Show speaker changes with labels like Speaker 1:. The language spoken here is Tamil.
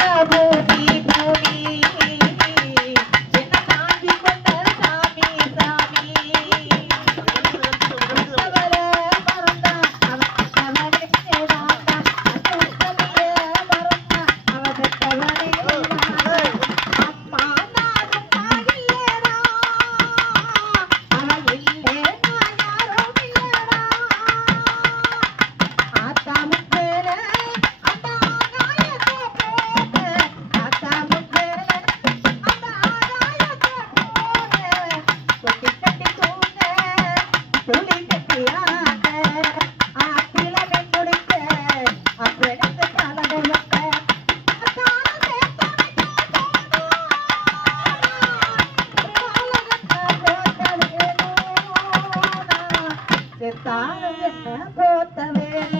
Speaker 1: যাবো சேர்த்தாலும் என்ன போத்தவே